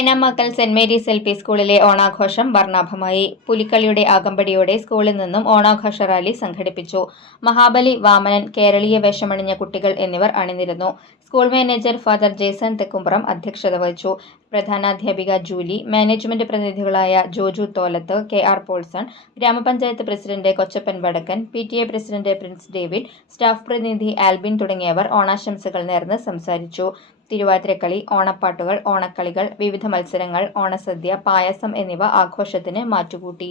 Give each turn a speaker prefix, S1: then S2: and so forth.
S1: Enamakkal saint Mary's L P സ്കൂളിലെ ഓണാഘോഷം വർണാഭമായി. പുലിക്കളിയുടെ അകമ്പടിയോടെ സ്കൂളിൽ നിന്നും ഓണാഘോഷ റാലി സംഘടിപ്പിച്ചു. മഹാബലി വാമനൻ കേരളീയ വേഷമണിഞ്ഞ കുട്ടികൾ എന്നിവർ അണിനിരുന്നു. School manager father Jason Thekkumpuram അധ്യക്ഷത വഹിച്ചു. പ്രധാനാധ്യാപിക Julie management പ്രതിനിധികളായ Joju Tholath K R Paulson ഗ്രാമപഞ്ചായത്ത് president Kochappan Vadakkan P T A president Prince David staff പ്രതിനിധി ആൽബിൻ തുടങ്ങിയവർ ഓണാശംസകൾ നേർന്ന് സംസാരിച്ചു. തിരുവാതിരക്കളി ഓണപ്പാട്ടുകൾ ഓണക്കളികൾ വിവിധ മത്സരങ്ങൾ ഓണസദ്യ പായസം എന്നിവ ആഘോഷത്തിന് മാറ്റുകൂട്ടി.